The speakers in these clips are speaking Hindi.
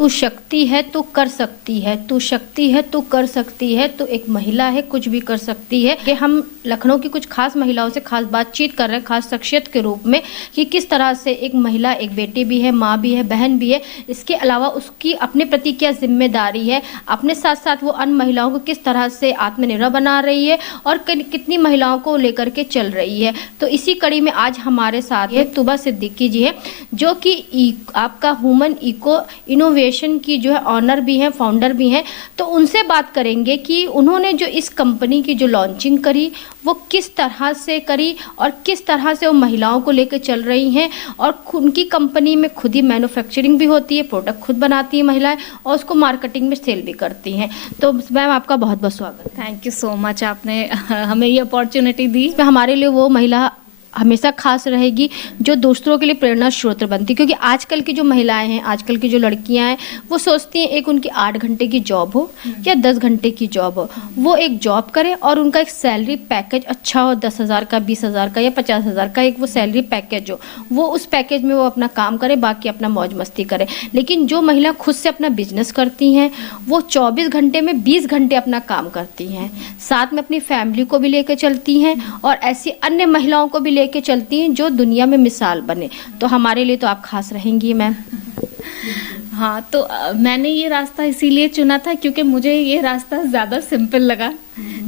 तू शक्ति है तो कर सकती है, तू शक्ति है तो कर सकती है, तो एक महिला है कुछ भी कर सकती है। कि हम लखनऊ की कुछ खास महिलाओं से खास बातचीत कर रहे हैं, खास शख्सियत के रूप में, कि किस तरह से एक महिला एक बेटी भी है, माँ भी है, बहन भी है, इसके अलावा उसकी अपने प्रति क्या जिम्मेदारी है, अपने साथ साथ वो अन्य महिलाओं को किस तरह से आत्मनिर्भर बना रही है और कितनी महिलाओं को लेकर के चल रही है। तो इसी कड़ी में आज हमारे साथ है तुबा सिद्दीकी जी है, जो कि आपका ह्यूमन इको इनोवेशन की जो है ऑनर भी हैं, फाउंडर भी हैं। तो उनसे बात करेंगे कि उन्होंने जो इस कंपनी की जो लॉन्चिंग करी वो किस तरह से करी और किस तरह से वो महिलाओं को लेकर चल रही हैं, और उनकी कंपनी में खुद ही मैन्युफैक्चरिंग भी होती है, प्रोडक्ट खुद बनाती है महिलाएं और उसको मार्केटिंग में सेल भी करती हैं। तो मैम आपका बहुत बहुत स्वागत। थैंक यू सो मच, आपने हमें ये अपॉर्चुनिटी दी। हमारे लिए वो महिला हमेशा खास रहेगी जो दूसरों के लिए प्रेरणा स्रोत बनती, क्योंकि आजकल की जो महिलाएं हैं, आजकल की जो लड़कियां हैं, वो सोचती हैं एक उनकी 8 घंटे की जॉब हो या 10 घंटे की जॉब हो, वो एक जॉब करे और उनका एक सैलरी पैकेज अच्छा हो, 10,000 का, 20,000 का या 50,000 का एक वो सैलरी पैकेज हो, वो उस पैकेज में वो अपना काम करे, बाकी अपना मौज मस्ती करे। लेकिन जो महिला खुद से अपना बिजनेस करती हैं, वो 24 घंटे में 20 घंटे अपना काम करती हैं, साथ में अपनी फैमिली को भी लेकर चलती हैं और ऐसी अन्य महिलाओं को भी लेके चलती हैं जो दुनिया में मिसाल बने। तो हमारे लिए तो आप खास रहेंगी मैम। हाँ, तो मैंने ये रास्ता इसीलिए चुना था क्योंकि मुझे ये रास्ता ज़्यादा सिंपल लगा,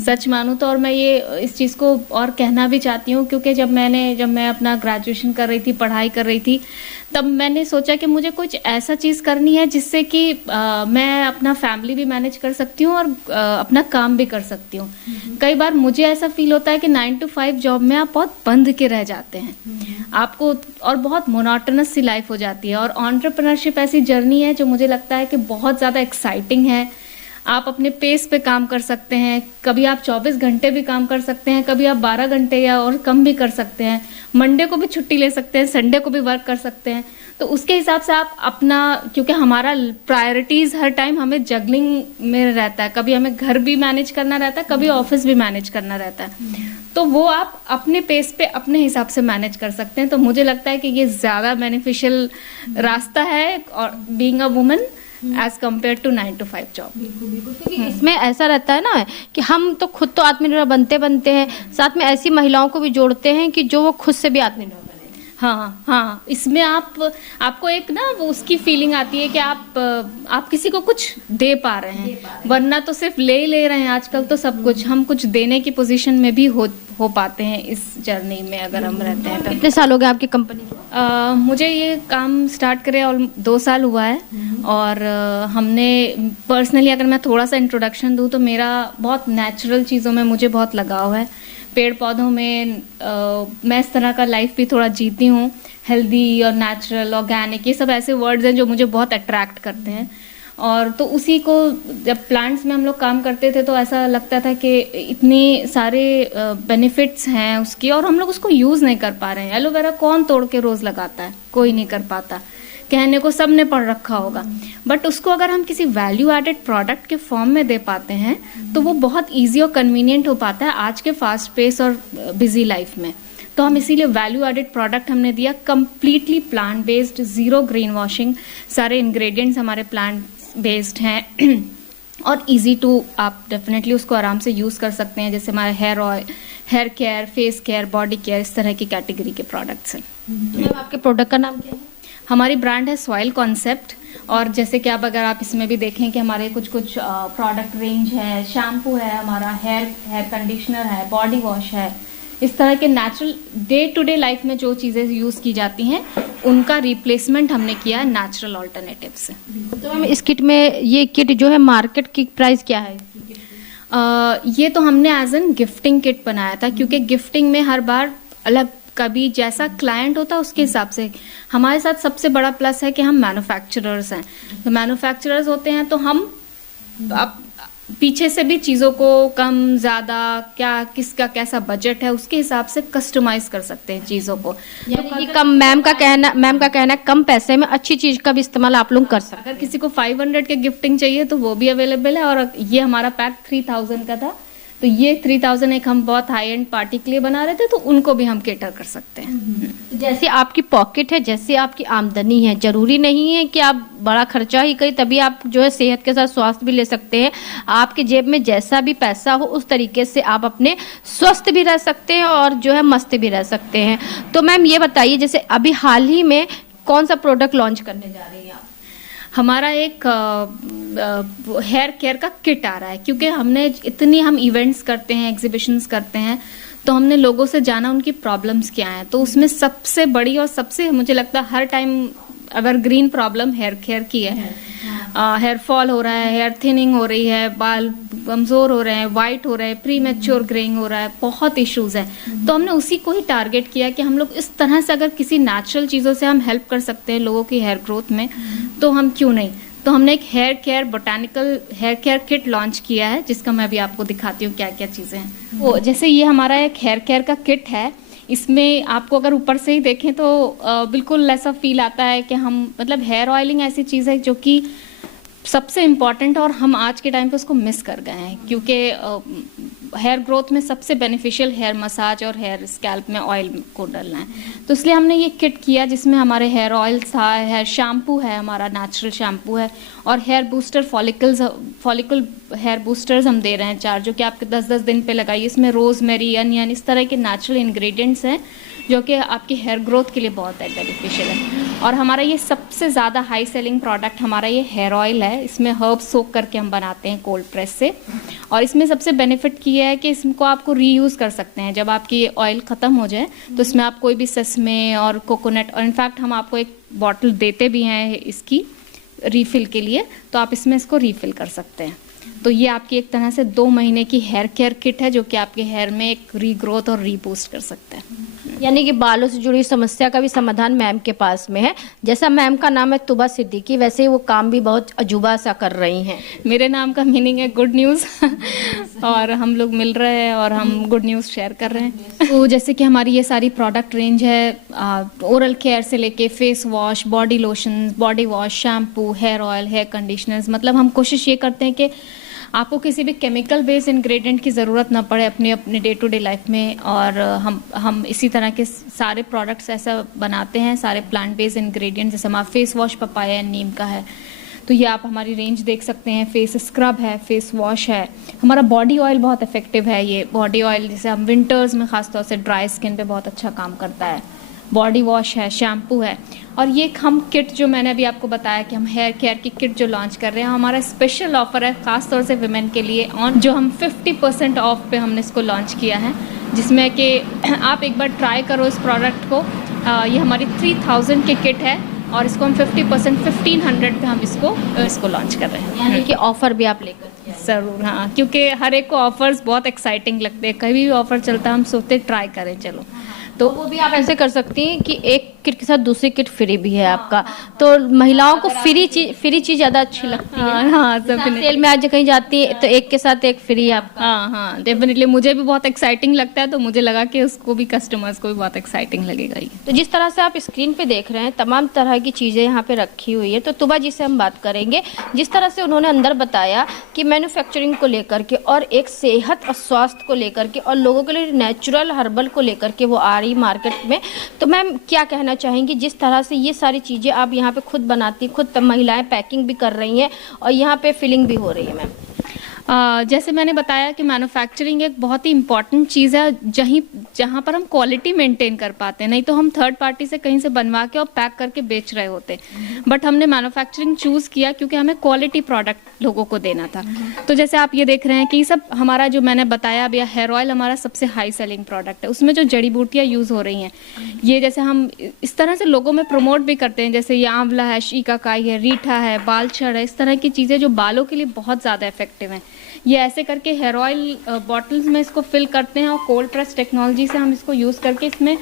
सच मानूं तो। और मैं ये इस चीज़ को और कहना भी चाहती हूँ क्योंकि जब मैं अपना ग्रेजुएशन कर रही थी, पढ़ाई कर रही थी, तब मैंने सोचा कि मुझे कुछ ऐसा चीज़ करनी है जिससे कि मैं अपना फैमिली भी मैनेज कर सकती हूँ और अपना काम भी कर सकती हूँ। कई बार मुझे ऐसा फील होता है कि 9 to 5 जॉब में आप बहुत बंध के रह जाते हैं आपको, और बहुत मोनोटोनस सी लाइफ हो जाती है। और एंटरप्रेन्योरशिप ऐसी जर्नी है जो मुझे लगता है कि बहुत ज़्यादा एक्साइटिंग है। आप अपने पेस पे काम कर सकते हैं, कभी आप 24 घंटे भी काम कर सकते हैं, कभी आप 12 घंटे या और कम भी कर सकते हैं, मंडे को भी छुट्टी ले सकते हैं, संडे को भी वर्क कर सकते हैं। तो उसके हिसाब से आप अपना, क्योंकि हमारा प्रायोरिटीज हर टाइम हमें जगलिंग में रहता है, कभी हमें घर भी मैनेज करना रहता है, कभी ऑफिस भी मैनेज करना रहता है, तो वो आप अपने पेस पे अपने हिसाब से मैनेज कर सकते हैं। तो मुझे लगता है कि ये ज्यादा बेनिफिशियल रास्ता है और being a woman as compare to 9 to 5 job. क्योंकि इसमें ऐसा रहता है ना कि हम तो खुद तो आत्मनिर्भर बनते हैं, साथ में ऐसी महिलाओं को भी जोड़ते हैं कि जो वो खुद से भी आत्मनिर्भर बने। हाँ, इसमें आपको एक ना वो उसकी फीलिंग आती है कि आप किसी को कुछ दे पा रहे हैं, वरना तो सिर्फ ले ही ले रहे हैं। आजकल तो सब कुछ हम कुछ देने की पोजीशन में भी हो पाते हैं इस जर्नी में अगर हम रहते हैं। तो कितने साल हो गए आपकी कंपनी को? मुझे ये काम स्टार्ट करे और 2 साल हुआ है। और हमने पर्सनली, अगर मैं थोड़ा सा इंट्रोडक्शन दूं, तो मेरा बहुत नेचुरल चीज़ों में मुझे बहुत लगाव है। पेड़ पौधों में मैं इस तरह का लाइफ भी थोड़ा जीती हूँ। हेल्दी और नेचुरल, ऑर्गेनिक, ये सब ऐसे वर्ड्स हैं जो मुझे बहुत अट्रैक्ट करते हैं। और तो उसी को जब प्लांट्स में हम लोग काम करते थे तो ऐसा लगता था कि इतनी सारे बेनिफिट्स हैं उसकी और हम लोग उसको यूज़ नहीं कर पा रहे हैं। एलोवेरा कौन तोड़ के रोज़ लगाता है? कोई नहीं कर पाता। कहने को सब ने पढ़ रखा होगा, बट उसको अगर हम किसी वैल्यू एडेड प्रोडक्ट के फॉर्म में दे पाते हैं तो वो बहुत इजी और कन्वीनियंट हो पाता है आज के फास्ट पेस और बिजी लाइफ में। तो हम इसीलिए वैल्यू एडेड प्रोडक्ट हमने दिया, completely plant based, zero green washing, सारे इंग्रेडिएंट्स हमारे प्लांट बेस्ड हैं और इजी टू, आप डेफिनेटली उसको आराम से यूज़ कर सकते हैं। जैसे हमारे hair oil, hair care, face care, body care, इस तरह की कैटेगरी के प्रोडक्ट्स हैं। मैम आपके प्रोडक्ट का नाम क्या है? हमारी ब्रांड है सॉइल कॉन्सेप्ट। और जैसे कि अब अगर आप इसमें भी देखें कि हमारे कुछ प्रोडक्ट रेंज है, शैम्पू है, हमारा हेयर कंडीशनर है, बॉडी वॉश है, इस तरह के natural day to day life में जो चीज़ें यूज़ की जाती हैं उनका रिप्लेसमेंट हमने किया है नेचुरल ऑल्टरनेटिव से। तो मैम इस किट में, ये किट जो है मार्केट की प्राइस क्या है? ये तो हमने एज एन गिफ्टिंग किट बनाया था, क्योंकि गिफ्टिंग में हर बार अलग, कभी जैसा क्लाइंट होता है उसके हिसाब से। हमारे साथ सबसे बड़ा प्लस है कि हम मैन्युफैक्चरर्स हैं। तो मैन्युफैक्चरर्स होते हैं तो हम पीछे से भी चीज़ों को कम ज़्यादा, क्या किसका कैसा बजट है उसके हिसाब से कस्टमाइज कर सकते हैं चीज़ों को। यानी कि कम, मैम का कहना है कम पैसे में अच्छी चीज़ का भी इस्तेमाल आप लोग कर सकते हैं। अगर किसी को 500 के गिफ्टिंग चाहिए तो वो भी अवेलेबल है। और ये हमारा पैक 3000 का था, तो ये 3000 एक हम बहुत हाई एंड पार्टी के लिए बना रहे थे, तो उनको भी हम केटर कर सकते हैं। जैसे आपकी पॉकेट है, जैसे आपकी आमदनी है, जरूरी नहीं है कि आप बड़ा खर्चा ही करें तभी आप जो है सेहत के साथ स्वास्थ्य भी ले सकते हैं। आपके जेब में जैसा भी पैसा हो उस तरीके से आप अपने स्वस्थ भी रह सकते हैं और जो है मस्त भी रह सकते हैं। तो मैम ये बताइए, जैसे अभी हाल ही में कौन सा प्रोडक्ट लॉन्च करने जा रही हैं आप? हमारा एक हेयर केयर का किट आ रहा है, क्योंकि हम इवेंट्स करते हैं, एग्जीबिशंस करते हैं, तो हमने लोगों से जाना उनकी प्रॉब्लम्स क्या हैं। तो उसमें सबसे बड़ी और सबसे मुझे लगता है हर time evergreen problem hair care की है। हेयर फॉल हो रहा है, हेयर थिनिंग हो रही है, बाल कमजोर हो रहे हैं, वाइट हो रहे हैं, प्री मैच्योर ग्रेइंग हो रहा है, बहुत इश्यूज हैं। तो हमने उसी को ही टारगेट किया कि हम लोग इस तरह से अगर किसी नेचुरल चीजों से हम हेल्प कर सकते हैं लोगों की हेयर ग्रोथ में, तो हम क्यों नहीं। तो हमने एक hair care botanical hair care kit launch किया है, जिसका मैं अभी आपको दिखाती हूँ क्या क्या चीजें हैं। वो जैसे ये हमारा एक हेयर केयर का किट है, इसमें आपको अगर ऊपर से ही देखें तो बिल्कुल ऐसा फील आता है कि हम मतलब हेयर ऑयलिंग ऐसी चीज़ है जो कि सबसे इम्पॉर्टेंट, और हम आज के टाइम पे उसको मिस कर गए हैं, क्योंकि हेयर ग्रोथ में सबसे बेनिफिशियल हेयर मसाज और हेयर स्कैल्प में ऑयल को डालना है। तो इसलिए हमने ये किट किया, जिसमें हमारे हेयर ऑयल्स था, हेयर शैम्पू है, हमारा नेचुरल शैम्पू है, और hair booster follicle hair boosters हम दे रहे हैं 4, जो कि आपके 10-10 दिन पे लगाइए। इसमें रोजमेरी, अनियन, इस तरह के नेचुरल इंग्रेडिएंट्स हैं जो कि आपकी हेयर ग्रोथ के लिए बहुत है बेनिफिशियल है। और हमारा ये सबसे ज़्यादा हाई सेलिंग प्रोडक्ट हमारा ये हेयर ऑयल है। इसमें हर्ब सोक करके हम बनाते हैं कोल्ड प्रेस से, और इसमें सबसे बेनिफिट की है कि इसको आपको रीयूज़ कर सकते हैं। जब आपकी ऑयल ख़त्म हो जाए तो इसमें आप कोई भी सस्मे और कोकोनट, और इनफैक्ट हम आपको एक बॉटल देते भी हैं इसकी रीफ़िल के लिए, तो आप इसमें इसको रीफ़िल कर सकते हैं। तो ये आपकी एक तरह से 2 महीने की हेयर केयर किट है, जो कि आपके हेयर में एक रीग्रोथ और रीबूस्ट कर सकता है। यानी कि बालों से जुड़ी समस्या का भी समाधान मैम के पास में है। जैसा मैम का नाम है तुबा सिद्दीकी, वैसे ही वो काम भी बहुत अजूबा सा कर रही हैं। मेरे नाम का मीनिंग है गुड न्यूज़ और हम लोग मिल रहे हैं और हम गुड न्यूज़ शेयर कर रहे हैं। तो जैसे कि हमारी ये सारी प्रोडक्ट रेंज है, ओरल केयर से लेके face wash, body lotion, body wash, shampoo, hair oil, hair conditioners. मतलब हम कोशिश ये करते हैं कि आपको किसी भी केमिकल बेस्ड इंग्रेडिएंट की ज़रूरत ना पड़े अपने डे टू डे लाइफ में। और हम इसी तरह के सारे प्रोडक्ट्स ऐसा बनाते हैं, सारे प्लांट बेस्ड इंग्रेडिएंट। जैसे हमारा फेस वॉश पपाया एंड नीम का है, तो ये आप हमारी रेंज देख सकते हैं। फेस स्क्रब है, फेस वॉश है, हमारा बॉडी ऑयल बहुत इफेक्टिव है। ये बॉडी ऑयल जैसे हम विंटर्स में खासतौर से ड्राई स्किन पे बहुत अच्छा काम करता है। बॉडी वॉश है, शैम्पू है, और ये हम किट जो मैंने अभी आपको बताया कि हम हेयर केयर की किट जो लॉन्च कर रहे हैं, हमारा स्पेशल ऑफर है खास तौर से विमेन के लिए, ऑन जो हम 50% ऑफ पे हमने इसको लॉन्च किया है, जिसमें कि आप एक बार ट्राई करो इस प्रोडक्ट को। ये हमारी 3000 की किट है और इसको हम 50% 1500 पे हम इसको लॉन्च कर रहे हैं। यानी कि ऑफर भी आप लेकर ज़रूर, हाँ, क्योंकि हर एक को ऑफर्स बहुत एक्साइटिंग लगते हैं। कभी भी ऑफर चलता है हम सोचते ट्राई करें चलो। तो वो भी आप ऐसे कर सकती हैं कि एक किट के साथ दूसरी किट फ्री भी है आपका। तो महिलाओं को फ्री चीज ज़्यादा अच्छी लगती है। हाँ, सेल में आज कहीं जाती है तो एक के साथ एक फ्री आपका। हाँ, डेफिनेटली मुझे भी बहुत एक्साइटिंग लगता है, तो मुझे लगा कि उसको भी, कस्टमर्स को भी बहुत एक्साइटिंग लगेगा ये। तो जिस तरह से आप स्क्रीन पे देख रहे हैं तमाम तरह की चीज़ें यहाँ पे रखी हुई है। तो तुबा जी से हम बात करेंगे, जिस तरह से उन्होंने अंदर बताया कि मैन्युफैक्चरिंग को लेकर के और एक सेहत और स्वास्थ्य को लेकर के और लोगों के लिए नेचुरल हर्बल को लेकर के वो आ रही मार्केट में। तो मैम क्या कहना चाहेंगी, जिस तरह से ये सारी चीज़ें आप यहाँ पे खुद बनाती, खुद महिलाएं पैकिंग भी कर रही हैं और यहाँ पे फिलिंग भी हो रही है मैम? जैसे मैंने बताया कि मैन्युफैक्चरिंग एक बहुत ही इंपॉर्टेंट चीज़ है, जहाँ पर हम क्वालिटी मेंटेन कर पाते हैं। नहीं तो हम थर्ड पार्टी से कहीं से बनवा के और पैक करके बेच रहे होते, बट हमने मैन्युफैक्चरिंग चूज़ किया क्योंकि हमें क्वालिटी प्रोडक्ट लोगों को देना था। तो जैसे आप ये देख रहे हैं कि ये सब हमारा जो मैंने बताया अभी, हेयर ऑयल हमारा सबसे हाई सेलिंग प्रोडक्ट है। उसमें जो जड़ी बूटियाँ यूज़ हो रही हैं, ये जैसे हम इस तरह से लोगों में प्रमोट भी करते हैं, जैसे ये आंवला है, शिकाकाई है, रीठा है, बालछड़ है, इस तरह की चीज़ें जो बालों के लिए बहुत ज़्यादा इफेक्टिव हैं। ये ऐसे करके हेयर ऑयल बॉटल्स में इसको फिल करते हैं और कोल्ड प्रेस टेक्नोलॉजी से हम इसको यूज़ करके इसमें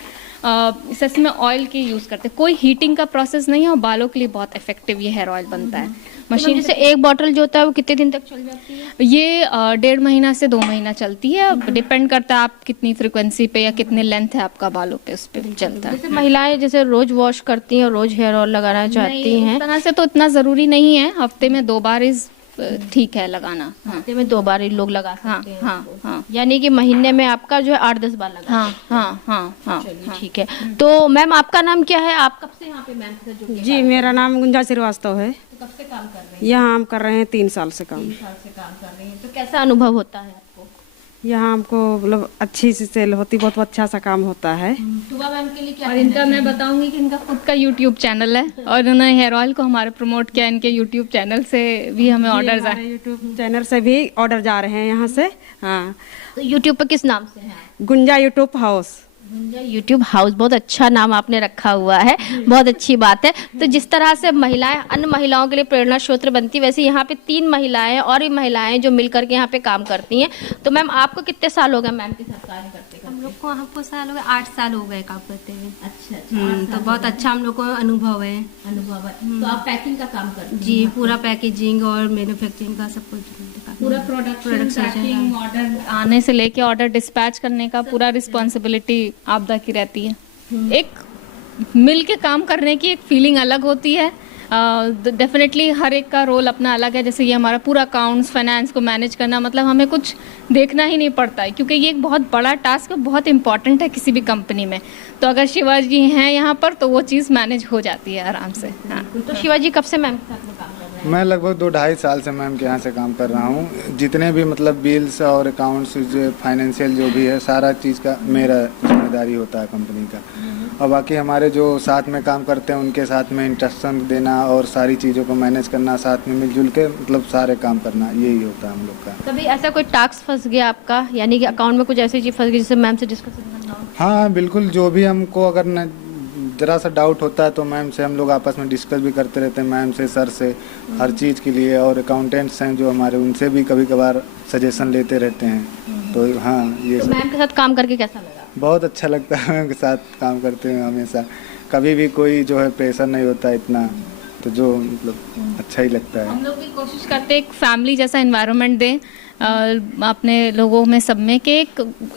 ऑयल की यूज़ करते हैं। कोई हीटिंग का प्रोसेस नहीं है और बालों के लिए बहुत इफेक्टिव ये हेयर ऑयल बनता है। मशीन से एक बॉटल जो होता है वो कितने दिन तक चल जाती है? ये 1.5 महीना से 2 महीना चलती है, डिपेंड करता है आप कितनी फ्रिक्वेंसी पे या कितने लेंथ है आपका बालों पे, उस पर चलता है। जैसे महिलाएं जैसे रोज वॉश करती हैं और रोज हेयर ऑयल लगाना चाहती हैं, इस तरह से तो इतना ज़रूरी नहीं है, हफ्ते में 2 बार इज़ ठीक है लगाना। हाँ हफ्ते में 2 बार ये लोग लगा हाँ सकते हैं हाँ इसको। हाँ यानी कि महीने में आपका जो है 8-10 बार लगा। हाँ हाँ हाँ हाँ चलिए ठीक है। तो मैम आपका नाम क्या है? आप कब से यहाँ पे मैम से जुड़ के जी, मेरा नाम गुंजा श्रीवास्तव है। तो कब से काम कर रहे हैं? यहाँ हम कर रहे हैं 3 साल से काम। 3 साल से काम कर रही हैं। तो कैसा अनुभव होता है आपको? यहाँ हमको मतलब अच्छी सी सेल होती, बहुत अच्छा सा काम होता है। सुबह मैम के लिए क्या और इनका मैं बताऊंगी कि इनका खुद का यूट्यूब चैनल है और उन्होंने हेयर ऑयल को हमारे प्रमोट किया। इनके यूट्यूब चैनल से भी हमें ऑर्डर आए। यूट्यूब चैनल से भी ऑर्डर जा रहे हैं यहाँ से। हाँ, तो यूट्यूब पर किस नाम से है? गुंजा यूट्यूब हाउस। गुंजा यूट्यूब हाउस, बहुत अच्छा नाम आपने रखा हुआ है, बहुत अच्छी बात है। तो जिस तरह से महिलाएं अन्य महिलाओं के लिए प्रेरणा स्रोत बनती है, वैसे यहाँ पे 3 महिलाएं और भी महिलाएं जो मिलकर के यहाँ पे काम करती हैं। तो मैम आपको कितने साल हो गए मैम के साथ कार्य करते करते? हम लोग को हमको साल हो गए, 8 साल हो गए काम करते हुए। अच्छा तो बहुत अच्छा हम लोग को अनुभव है। अनुभव है। तो आप पैकिंग का काम करते हैं? जी, पूरा पैकेजिंग और मैन्युफैक्चरिंग का सब कुछ पूरा प्रोडक्शन, प्रोडक्शन पैकिंग, ऑर्डर आने से लेके ऑर्डर डिस्पैच करने का पूरा रिस्पॉन्सिबिलिटी आपदा की रहती है। एक मिल के काम करने की एक फीलिंग अलग होती है। डेफिनेटली हर एक का रोल अपना अलग है। जैसे ये हमारा पूरा अकाउंट्स फाइनेंस को मैनेज करना, मतलब हमें कुछ देखना ही नहीं पड़ता है, क्योंकि ये एक बहुत बड़ा टास्क है, बहुत इंपॉर्टेंट है किसी भी कंपनी में। तो अगर शिवाजी हैं यहाँ पर तो वो चीज़ मैनेज हो जाती है आराम से। हाँ, तो शिवाजी कब से मैम के साथ में काम कर रहे हैं? मैं लगभग 2-2.5 साल से मैम के यहाँ से काम कर रहा हूँ। जितने भी मतलब बिल्स और अकाउंट्स जो फाइनेंशियल जो भी है, सारा चीज़ का मेरा जिम्मेदारी होता है कंपनी का। और बाकी हमारे जो साथ में काम करते हैं उनके साथ में इंस्ट्रक्शन देना और सारी चीज़ों को मैनेज करना, साथ में मिलजुल के मतलब सारे काम करना, यही होता है हम लोग का। कभी ऐसा कोई टास्क फंस गया आपका, यानी कि अकाउंट में कुछ ऐसी चीज फंस गई जिससे मैम से डिस्कशन करना हो? हाँ बिल्कुल, जो भी हमको अगर न ज़रा सा डाउट होता है तो मैम से हम लोग आपस में डिस्कस भी करते रहते हैं, मैम से, सर से, हर चीज़ के लिए। और अकाउंटेंट्स हैं जो हमारे, उनसे भी कभी कभार सजेशन लेते रहते हैं। तो हाँ, ये तो सब मैम के साथ काम करके कैसा लगा? बहुत अच्छा लगता है मैम के साथ काम करते हैं। हमेशा कभी भी कोई जो है प्रेशर नहीं होता इतना, तो जो मतलब अच्छा ही लगता है। हम लोग भी कोशिश करते हैं एक फैमिली जैसा एनवायरनमेंट दें अपने लोगों में, सब में, कि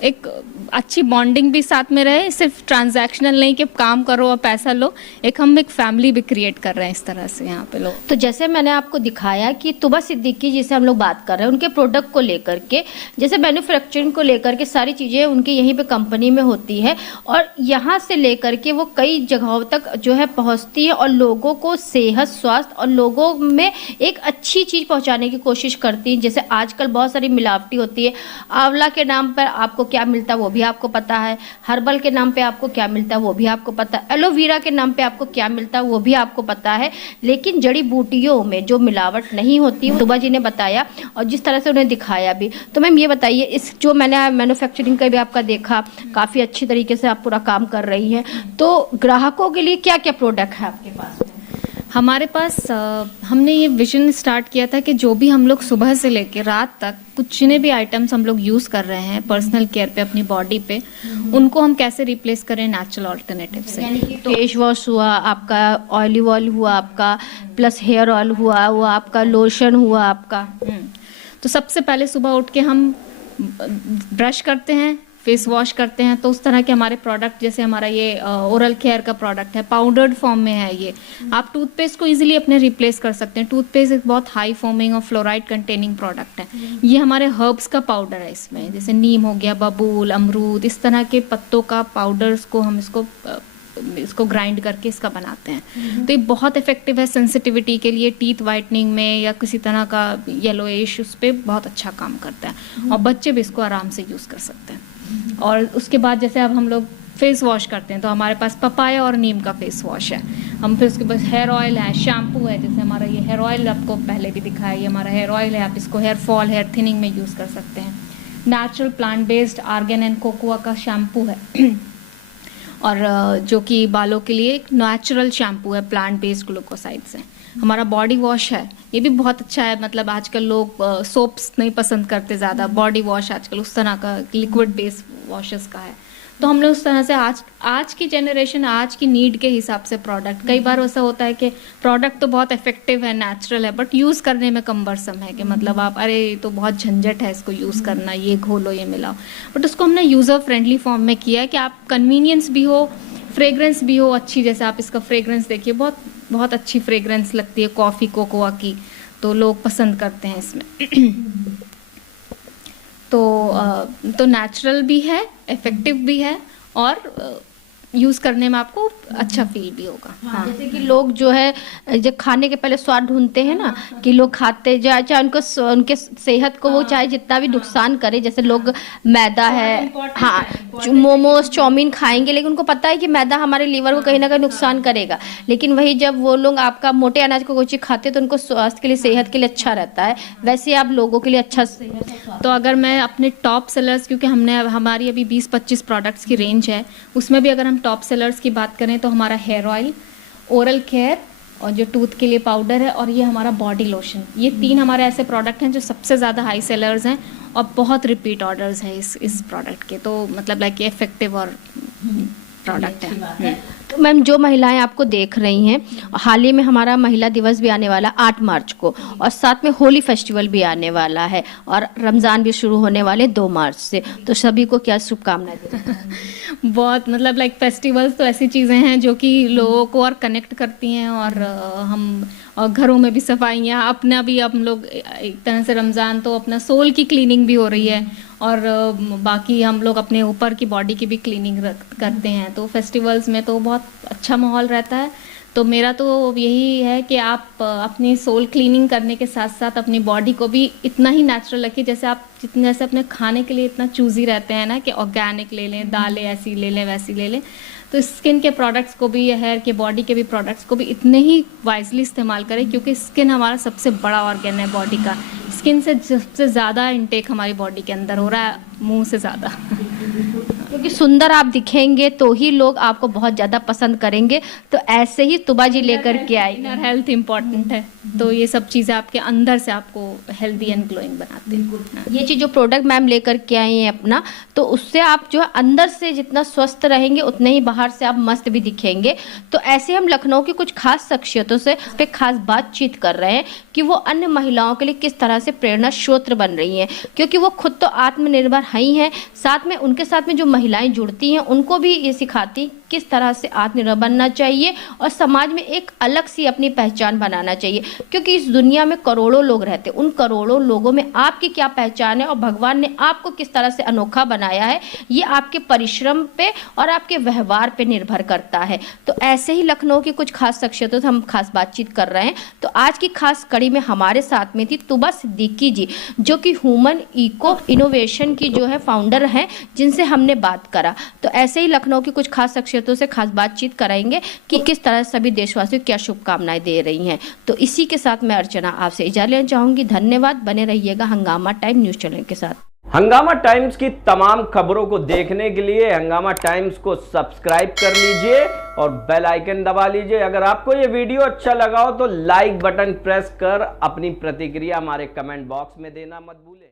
एक अच्छी बॉन्डिंग भी साथ में रहे। सिर्फ ट्रांजैक्शनल नहीं कि काम करो और पैसा लो, हम एक फैमिली भी क्रिएट कर रहे हैं इस तरह से यहाँ पे लोग। तो जैसे मैंने आपको दिखाया कि तुबा सिद्दीकी जिसे हम लोग बात कर रहे हैं, उनके प्रोडक्ट को लेकर के, जैसे मैन्युफैक्चरिंग को लेकर के सारी चीज़ें उनकी यहीं पे कंपनी में होती है, और यहाँ से लेकर के वो कई जगहों तक जो है पहुँचती है और लोगों को सेहत, स्वास्थ्य और लोगों में एक अच्छी चीज़ पहुँचाने की कोशिश करती है। जैसे आजकल बहुत सारी मिलावटी होती है। आंवला के नाम पर आपको क्या मिलता है वो भी आपको पता है, हर्बल के नाम पे आपको क्या मिलता है वो भी आपको पता है, एलोवेरा के नाम पे आपको क्या मिलता है वो भी आपको पता है। लेकिन जड़ी बूटियों में जो मिलावट नहीं होती, तुबा जी ने बताया और जिस तरह से उन्हें दिखाया भी। तो मैम ये बताइए, इस जो मैंने मैन्युफैक्चरिंग का भी आपका देखा, काफ़ी अच्छी तरीके से आप पूरा काम कर रही हैं, तो ग्राहकों के लिए क्या क्या प्रोडक्ट है आपके पास? हमारे पास हमने ये विजन स्टार्ट किया था कि जो भी हम लोग सुबह से लेके रात तक कुछ जितने भी आइटम्स हम लोग यूज़ कर रहे हैं पर्सनल केयर पे, अपनी बॉडी पे, उनको हम कैसे रिप्लेस करें नेचुरल ऑल्टरनेटिव से। यानी कि फेस वॉश हुआ आपका, ऑलिव ऑयल हुआ आपका, प्लस हेयर ऑयल हुआ, वो आपका लोशन हुआ आपका। तो सबसे पहले सुबह उठ के हम ब्रश करते हैं, फेस वॉश करते हैं, तो उस तरह के हमारे प्रोडक्ट, जैसे हमारा ये ओरल केयर का प्रोडक्ट है, पाउडर्ड फॉर्म में है ये। आप टूथपेस्ट को इजीली अपने रिप्लेस कर सकते हैं। टूथपेस्ट एक बहुत हाई फॉर्मिंग और फ्लोराइड कंटेनिंग प्रोडक्ट है। ये हमारे हर्ब्स का पाउडर है, इसमें जैसे नीम हो गया, बबूल, अमरूद, इस तरह के पत्तों का पाउडर्स को हम इसको ग्राइंड करके इसका बनाते हैं। तो ये बहुत इफेक्टिव है सेंसिटिविटी के लिए, टीथ वाइटनिंग में या किसी तरह का येलोइश, उस पर बहुत अच्छा काम करता है और बच्चे भी इसको आराम से यूज़ कर सकते हैं। और उसके बाद जैसे अब हम लोग फेस वॉश करते हैं तो हमारे पास पपाया और नीम का फेस वॉश है। हम फिर उसके बाद हेयर ऑयल है, शैम्पू है, जैसे हमारा ये हेयर ऑयल आपको पहले भी दिखाया, ये हमारा हेयर ऑयल है, आप इसको हेयर फॉल, हेयर थिनिंग में यूज़ कर सकते हैं। Natural plant based argan and cocoa का शैम्पू है और जो कि बालों के लिए एक नेचुरल शैम्पू है, प्लांट बेस्ड ग्लूकोसाइड से। हमारा बॉडी वॉश है, ये भी बहुत अच्छा है। मतलब आजकल लोग सोप्स नहीं पसंद करते ज़्यादा, बॉडी वॉश आजकल उस तरह का लिक्विड बेस्ड वॉशेस का है। तो हमने उस तरह से आज की जनरेशन, आज की नीड के हिसाब से प्रोडक्ट, कई बार ऐसा होता है कि प्रोडक्ट तो बहुत इफेक्टिव है, नेचुरल है, बट यूज़ करने में कम्बरसम है कि मतलब आप अरे तो बहुत झंझट है इसको यूज़ करना, ये घोलो ये मिलाओ। बट उसको हमने यूज़र फ्रेंडली फॉर्म में किया है कि आप कन्वीनियंस भी हो, फ्रेग्रेंस भी हो अच्छी। जैसे आप इसका फ्रेग्रेंस देखिए, बहुत बहुत अच्छी फ्रेग्रेंस लगती है कॉफ़ी कोकोआ की। तो लोग पसंद करते हैं इसमें। तो नेचुरल भी है, इफेक्टिव भी है और यूज़ करने में आपको अच्छा फील भी होगा। हाँ, जैसे कि लोग जो है जब खाने के पहले स्वाद ढूंढते हैं ना, कि लोग खाते चाहे उनको उनके सेहत को वो चाहे जितना भी नुकसान करे, जैसे लोग मैदा है, हाँ, मोमोज चाउमीन खाएंगे, लेकिन उनको पता है कि मैदा हमारे लीवर को कहीं ना कहीं नुकसान करेगा, लेकिन वही जब वो लोग आपका मोटे अनाज को कोई चीज़ खाते हैं तो उनको स्वास्थ्य के लिए, सेहत के लिए अच्छा रहता है। वैसे आप लोगों के लिए अच्छा तो अगर मैं अपने टॉप सेलर्स, क्योंकि हमारी अभी 20-25 प्रोडक्ट्स की रेंज है, उसमें भी अगर हम टॉप सेलर्स की बात करें तो हमारा हेयर ऑयल, ओरल केयर और जो टूथ के लिए पाउडर है, और ये हमारा बॉडी लोशन, ये 3 हमारे ऐसे प्रोडक्ट हैं जो सबसे ज़्यादा हाई सेलर्स हैं और बहुत रिपीट ऑर्डर्स हैं इस प्रोडक्ट के। तो मतलब लाइक ये इफेक्टिव और प्रोडक्ट है। तो मैम, जो महिलाएं आपको देख रही हैं, हाल ही में हमारा महिला दिवस भी आने वाला 8 मार्च को, और साथ में होली फेस्टिवल भी आने वाला है, और रमज़ान भी शुरू होने वाले 2 मार्च से, तो सभी को क्या शुभकामनाएं देते हैं? बहुत मतलब लाइक फेस्टिवल्स तो ऐसी चीज़ें हैं जो कि लोगों को और कनेक्ट करती हैं, और घरों में भी सफाइयाँ, अपना भी हम लोग एक तरह से रमज़ान तो अपना सोल की क्लीनिंग भी हो रही है, और बाकी हम लोग अपने ऊपर की बॉडी की भी क्लीनिंग करते हैं। तो फेस्टिवल्स में तो बहुत अच्छा माहौल रहता है। तो मेरा तो यही है कि आप अपनी सोल क्लीनिंग करने के साथ साथ अपनी बॉडी को भी इतना ही नेचुरल रखिए, जैसे अपने खाने के लिए इतना चूज़ी रहते हैं ना कि ऑर्गेनिक ले लें, दालें ऐसी ले लें, वैसी ले लें, तो स्किन के प्रोडक्ट्स को भी, हेयर के, बॉडी के भी प्रोडक्ट्स को भी इतने ही वाइजली इस्तेमाल करें, क्योंकि स्किन हमारा सबसे बड़ा ऑर्गन है बॉडी का। स्किन से सबसे ज़्यादा इनटेक हमारी बॉडी के अंदर हो रहा है, मुंह से ज़्यादा। क्योंकि सुंदर आप दिखेंगे तो ही लोग आपको बहुत ज़्यादा पसंद करेंगे। तो ऐसे ही तुबा जी लेकर के आई। इनर हेल्थ इम्पॉर्टेंट है, तो ये सब चीज़ें आपके अंदर से आपको हेल्दी एंड ग्लोइंग बनाती हैं। ये चीज़ जो प्रोडक्ट मैम लेकर के आई हैं अपना, तो उससे आप जो है अंदर से जितना स्वस्थ रहेंगे उतने ही बाहर से आप मस्त भी दिखेंगे। तो ऐसे हम लखनऊ की कुछ खास शख्सियतों से पे खास बातचीत कर रहे हैं कि वो अन्य महिलाओं के लिए किस तरह से प्रेरणा स्रोत बन रही हैं, क्योंकि वो खुद तो आत्मनिर्भर ही हैं, साथ में उनके साथ में जो महिलाएं जुड़ती हैं उनको भी ये सिखाती किस तरह से आत्मनिर्भर बनना चाहिए और समाज में एक अलग सी अपनी पहचान बनाना चाहिए। क्योंकि इस दुनिया में करोड़ों लोग रहते हैं, उन करोड़ों लोगों में आपकी क्या पहचान है और भगवान ने आपको किस तरह से अनोखा बनाया है, ये आपके परिश्रम पे और आपके व्यवहार पे निर्भर करता है। तो ऐसे ही लखनऊ की कुछ खास शख्सियतों से हम खास बातचीत कर रहे हैं। तो आज की खास कड़ी में हमारे साथ में थी तुबा सिद्दीकी जी, जो कि ह्यूमन इको इनोवेशन की जो है फाउंडर हैं, जिनसे हमने बात करा। तो ऐसे ही लखनऊ की कुछ खास शख्सियतों से खास बातचीत कराएंगे कि किस तरह सभी देशवासियों को क्या शुभकामनाएं दे रही हैं। तो इसी के साथ मैं अर्चना आपसे इजाजत लेना चाहूंगी। धन्यवाद। बने रहिएगा हंगामा टाइम न्यूज चैनल के साथ। हंगामा टाइम्स की तमाम खबरों को देखने के लिए हंगामा टाइम्स को सब्सक्राइब कर लीजिए और बेल आइकन दबा लीजिए। अगर आपको ये वीडियो अच्छा लगा हो तो लाइक बटन प्रेस कर अपनी प्रतिक्रिया हमारे कमेंट बॉक्स में देना मत भूलें।